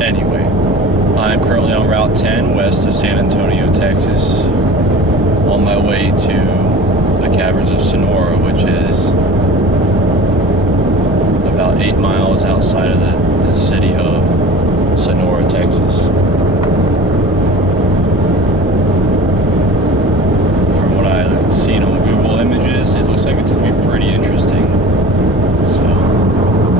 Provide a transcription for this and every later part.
Anyway, I'm currently on Route 10 west of San Antonio, Texas, on my way to the Caverns of Sonora, which is about 8 miles outside of the city of Sonora, Texas. From what I've seen on Google Images, it looks like it's going to be pretty interesting. So,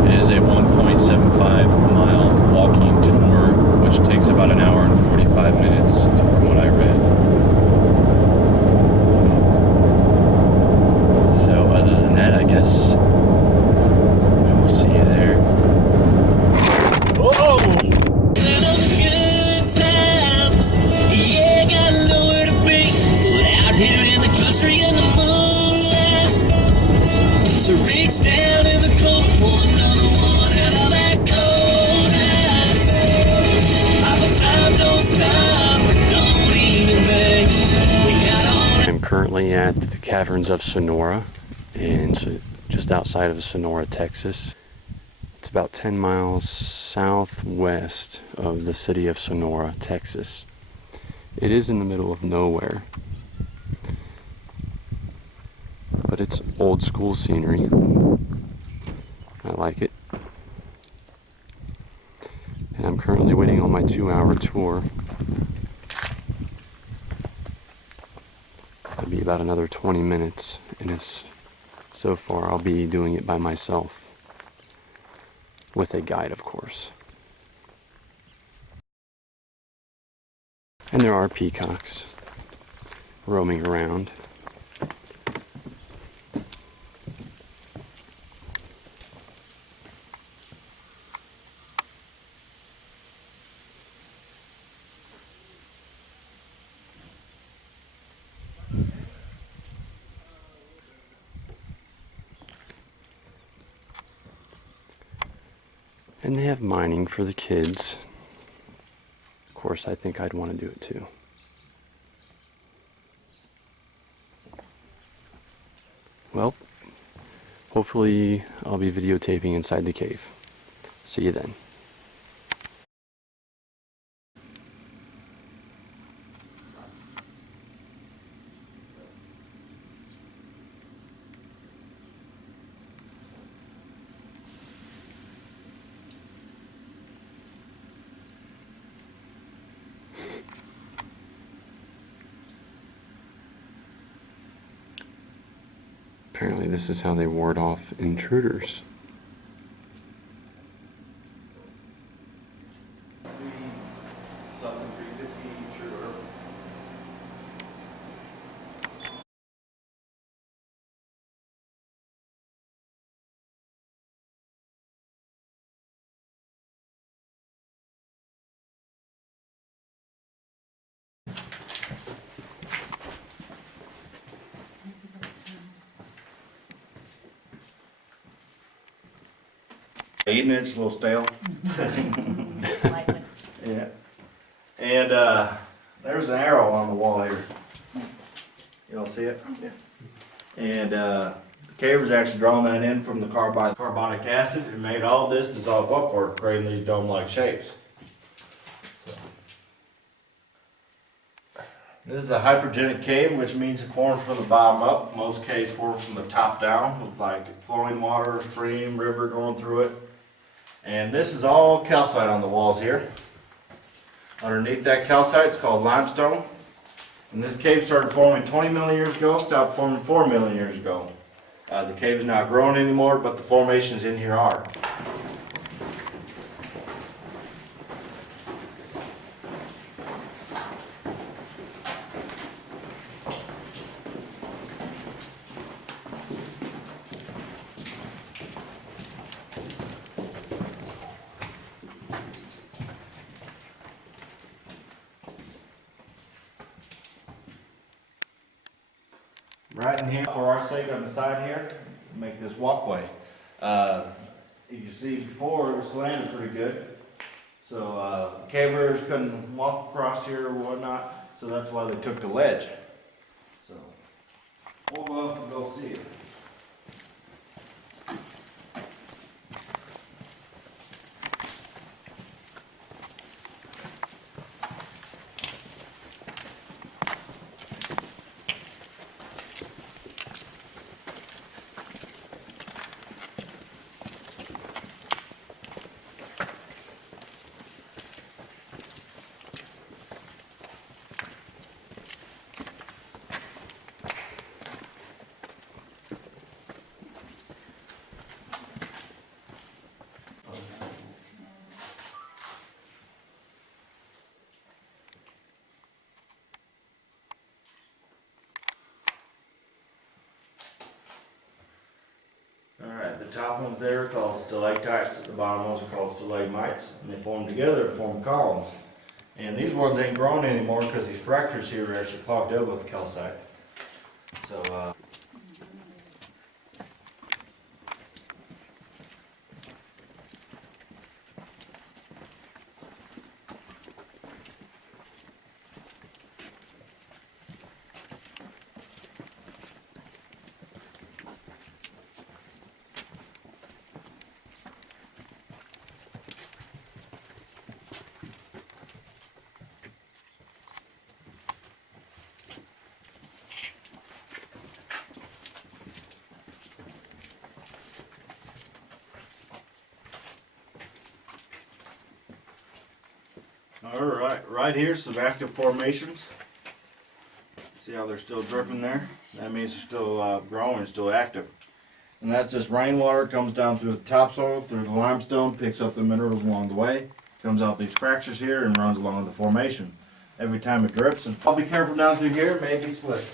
it is a 1.75 mile walking tour, which takes about an hour and 45 minutes from what I read. So other than that, I guess we will see you there. Whoa! I'm currently at the Caverns of Sonora, and so just outside of Sonora, Texas. It's about 10 miles southwest of the city of Sonora, Texas. It is in the middle of nowhere, but it's old school scenery. I like it. And I'm currently waiting on my 2-hour tour. It'll be about another 20 minutes, and so far I'll be doing it by myself, with a guide, of course. And there are peacocks roaming around. And they have mining for the kids. Of course, I think I'd want to do it too. Well, hopefully I'll be videotaping inside the cave. See you then. Apparently this is how they ward off intruders. Eating it, it's a little stale. Yeah. And there's an arrow on the wall here. You all see it? Yeah. And the cavers actually drawn that in from the carbonic acid and made all this dissolve upward, creating these dome-like shapes. This is a hydrogenic cave, which means it forms from the bottom up. Most caves form from the top down, with like flowing water, stream, river going through it. And this is all calcite on the walls here. Underneath that calcite, it's called limestone. And this cave started forming 20 million years ago, stopped forming 4 million years ago. The cave is not growing anymore, but the formations in here are. Right in here, for our sake on the side here, make this walkway. You can see before it was slanted pretty good. So cavers couldn't walk across here or whatnot, so that's why they took the ledge. So we'll go up and go see it. top ones there are called stalactites, the bottom ones are called stalagmites, and they form together to form columns. And these ones ain't growing anymore because these fractures here are actually clogged up with calcite. So, alright, right here's some active formations. See how they're still dripping there? That means they're still growing, still active. And that's just rainwater, comes down through the topsoil, through the limestone, picks up the minerals along the way, comes out these fractures here and runs along the formation. Every time it drips, and I'll be careful down through here, it may be slick.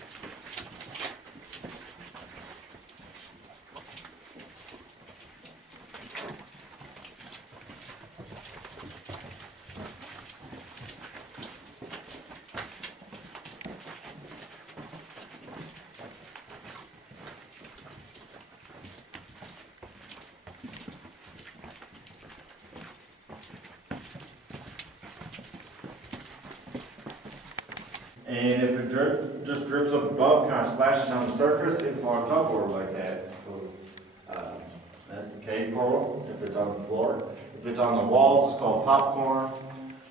And if it just drips up above, kind of splashes on the surface, it forms upward like that. So, that's the cave coral, if it's on the floor. If it's on the walls, it's called popcorn.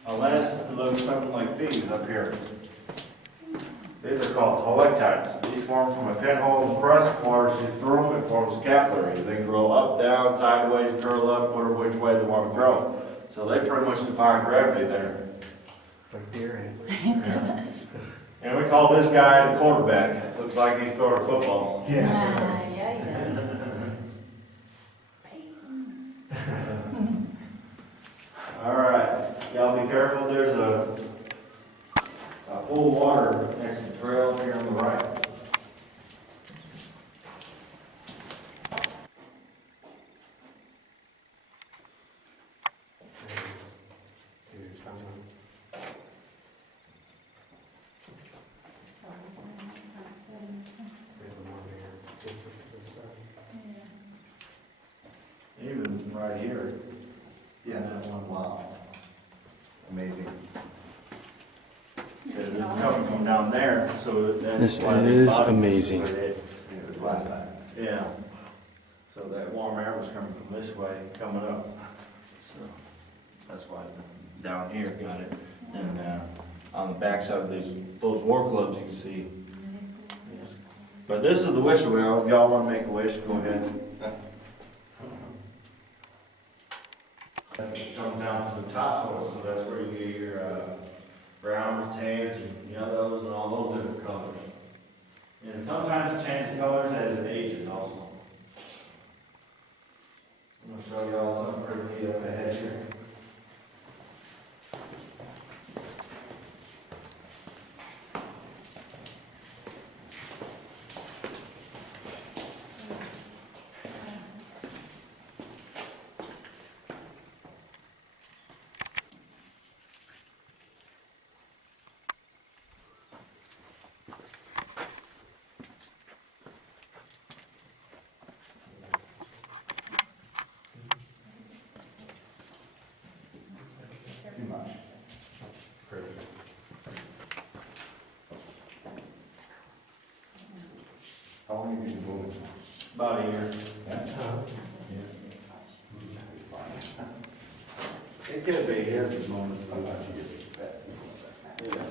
Unless it looks something like these up here. These are called stalactites. These form from a pinhole in the crust, water shoots through them, it forms capillaries. They grow up, down, sideways, curl up, whatever which way they want to grow. So they pretty much define gravity there. It's like deer antlers. It does. And we call this guy the quarterback. Looks like he's throwing a football. Yeah. All right, y'all be careful. There's a pool of water next to the trail here on the right. Even right here. Yeah, that one, wow. Amazing. Because it's coming from down there, so that's This why is bottom amazing. where it- It was last time. Yeah. So that warm air was coming from this way, coming up. So that's why down here got it. And on the backside of those war clubs, you can see. But this is the wish well. If y'all want to make a wish, go ahead. It comes down to the topsoil, so that's where you get your browns, tans, and yellows, and all those different colors. And sometimes it changes colors as it ages also. I'm going to show y'all something pretty neat up ahead here. Too much. Crazy. How long have you been doing this? About a year. Yeah. It could be. Here's the moment. I'm about to get that. Yeah.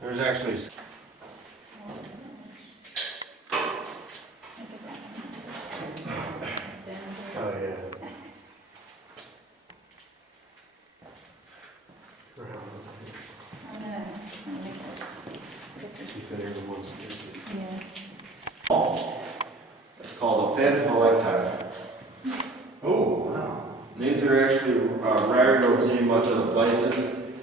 There's actually. Oh, Yeah. It's called a fed stalactite. Oh, wow. These are actually rare, you don't see much other places,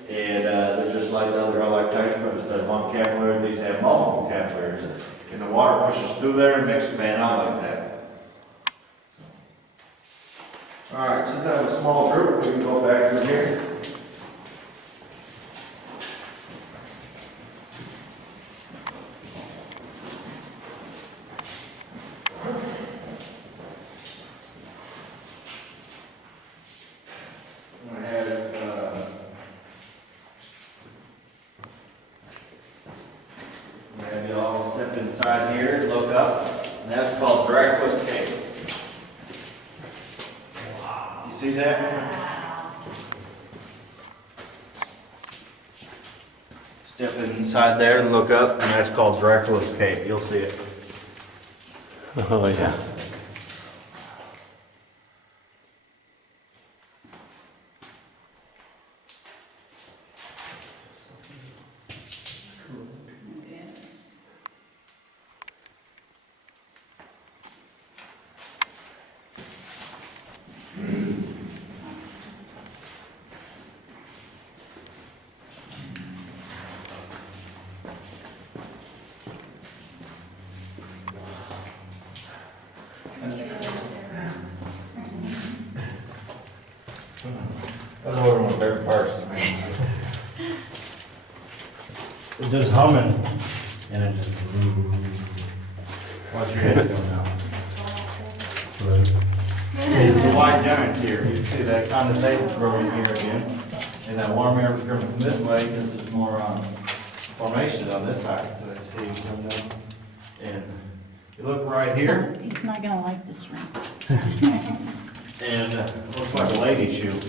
and they're just like the other stalactites, but instead of one capillary, these have multiple capillaries. And the water pushes through there and makes it fan out like that. Alright, since I have a small group, we can go back through here. I had y'all step inside here, look up, and that's called Dracula's Cave. You see that? Step inside there and look up, and that's called Dracula's Cave. You'll see it. Oh, yeah. Yes. That's one of my favorite parts. It's just humming, and it just. Watch your head go now. The white giants here, you see that condensation growing here again, and that warm air was coming from this way, because there's more formations on this side, so you see it coming down. And you look right here, He's not gonna like this room. and it looks like a lady's shoe.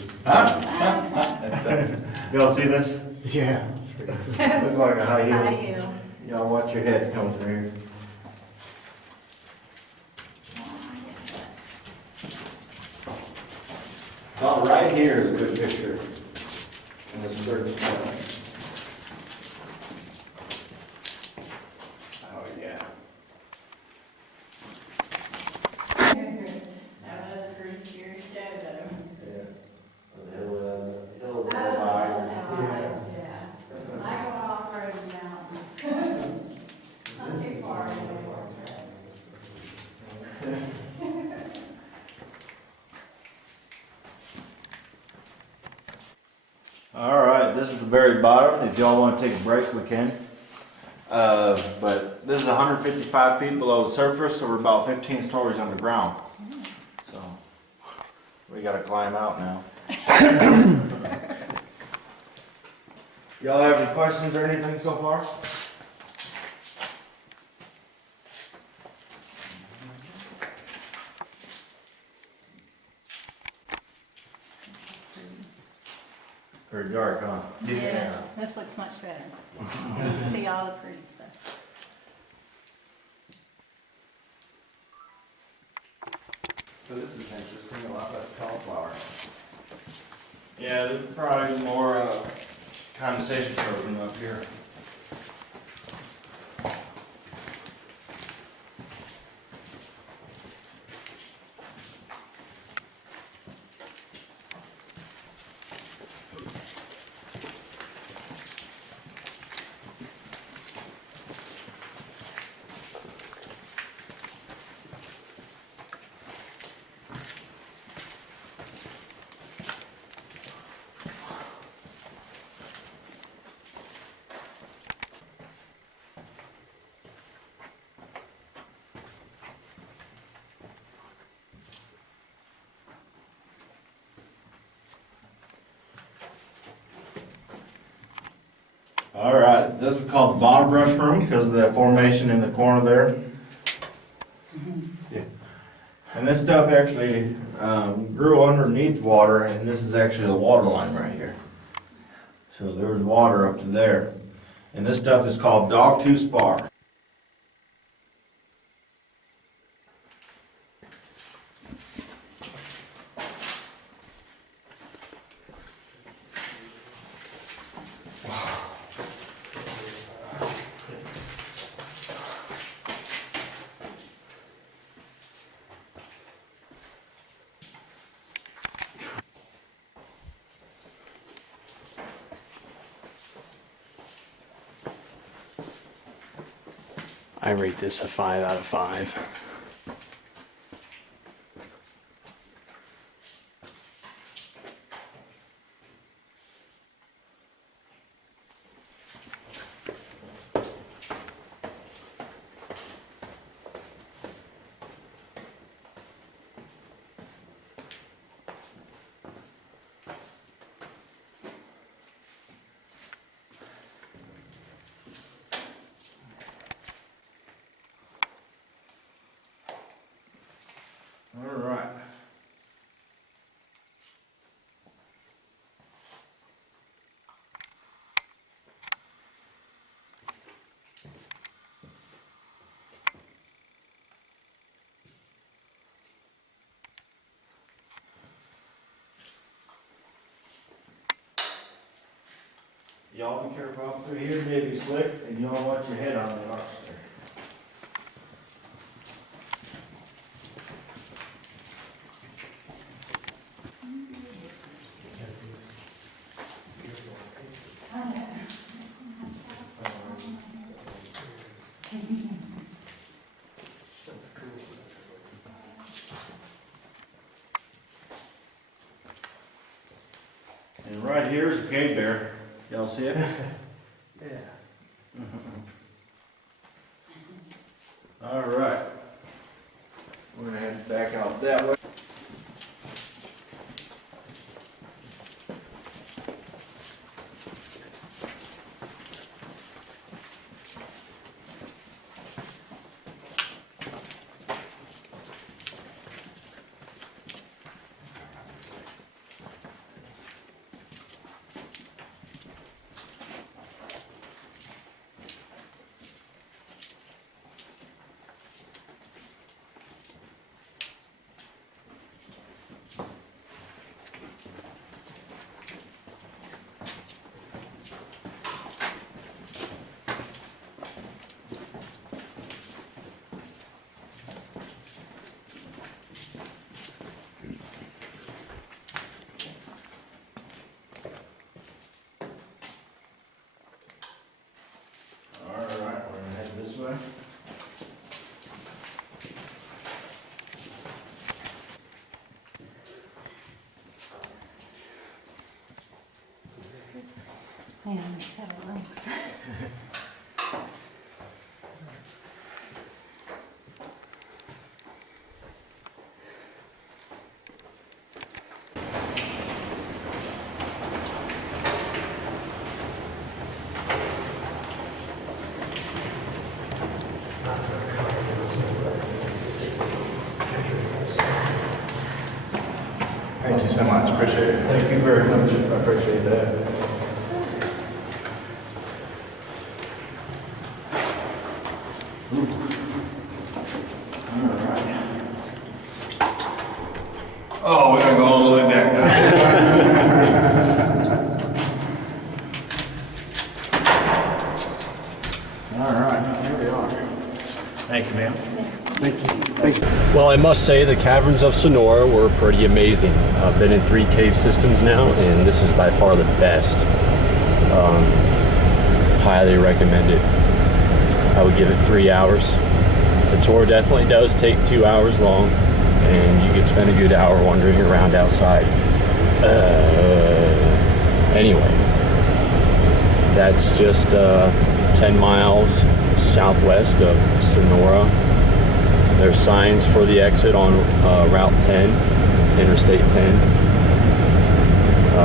Y'all see this? Yeah. Looks like a high Hi, heel. you. Y'all watch your head come through here. About right here is a good picture. In this certain spot. Oh, yeah. That was a pretty scary shadow. Yeah. The hill, hills Oh, are high. yeah. I go off road mountains. Not too far anymore. All right, this is the very bottom. If y'all want to take a break, we can. But this is 155 feet below the surface, so we're about 15 stories underground. So we got to climb out now. Y'all have any questions or anything so far? Pretty dark, huh? Yeah, this looks much better. You can see all the pretty stuff. So this is interesting, a lot less cauliflower. Yeah, there's probably more condensation protein up here. All right, this is called the bottom brush room because of the formation in the corner there. Yeah. And this stuff actually grew underneath water, and this is actually the water line right here. So there was water up to there. And this stuff is called dogtooth spar. I rate this a 5 out of 5. All right. Y'all be careful out through here, maybe slick, and y'all watch your head on the arch there. And right here is a cave bear. Y'all see it? Yeah. All right. We're gonna head back out that way. This way. Man, so it looks. Thank you so much, appreciate it. Thank you very much. I appreciate that. Oh, we're gonna go all the way back now. All right, here we are. Thank you, ma'am. Well, I must say the Caverns of Sonora were pretty amazing. I've been in 3 cave systems now, and this is by far the best. Highly recommend it. I would give it 3 hours. The tour definitely does take 2 hours long, and you could spend a good hour wandering around outside. Anyway, that's just 10 miles southwest of Sonora. There's signs for the exit on Route 10, Interstate 10.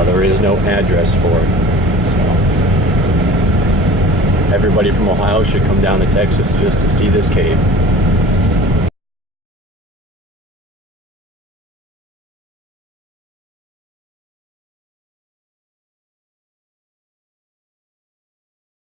There is no address for it. So everybody from Ohio should come down to Texas just to see this cave.